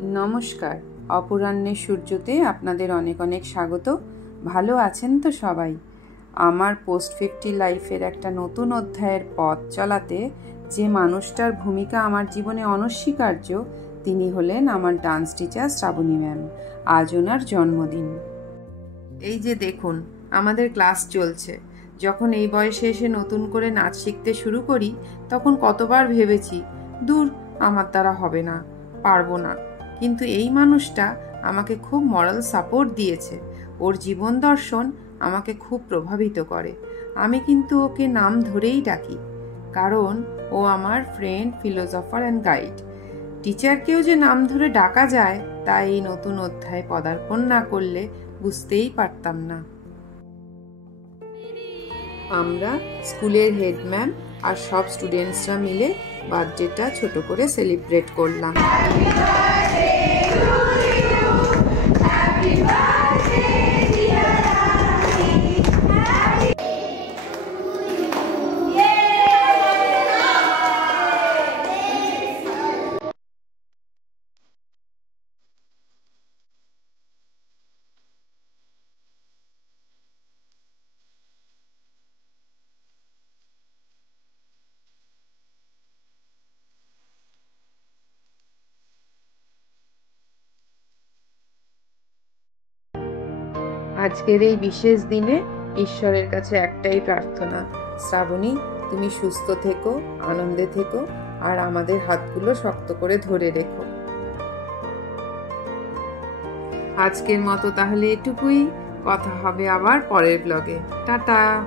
নমস্কার, অপরাহ্নের সূর্যতে আপনাদের অনেক অনেক স্বাগত। ভালো আছেন তো সবাই? আমার পোস্ট 50 লাইফের একটা নতুন অধ্যায়ের পথ চলাতে যে মানুষটার ভূমিকা আমার জীবনে অনস্বীকার্য, তিনি হলেন আমার ডান্স টিচার শ্রাবণী ম্যাম। আজ ওনার জন্মদিন। এই যে দেখুন, আমাদের ক্লাস চলছে। যখন এই বয়সে এসে নতুন করে নাচ শিখতে শুরু করি, তখন কতবার ভেবেছি, দূর, আমার দ্বারা হবে না, পারবো না। কিন্তু এই মানুষটা আমাকে খুব মরাল সাপোর্ট দিয়েছে। ওর জীবন দর্শন আমাকে খুব প্রভাবিত করে। আমি কিন্তু ওকে নাম ধরেই ডাকি, কারণ ও আমার ফ্রেন্ড, ফিলোসফার অ্যান্ড গাইড। টিচারকেও যে নাম ধরে ডাকা যায়, তা এই নতুন অধ্যায়ে পদার্পণ না করলে বুঝতেই পারতাম না। আমরা স্কুলের হেড ম্যাম আর সব স্টুডেন্টসরা মিলে বার্থডেটা ছোট করে সেলিব্রেট করলাম। আজকের এই বিশেষ দিনে ঈশ্বরের কাছে একটাই প্রার্থনা, শ্রাবণী, তুমি সুস্থ থেকো, আনন্দে থেকো, আর আমাদের হাতগুলো শক্ত করে ধরে রেখো। আজকের মতো তাহলে এটুকুই। কথা হবে আবার পরের ব্লগে। টাটা।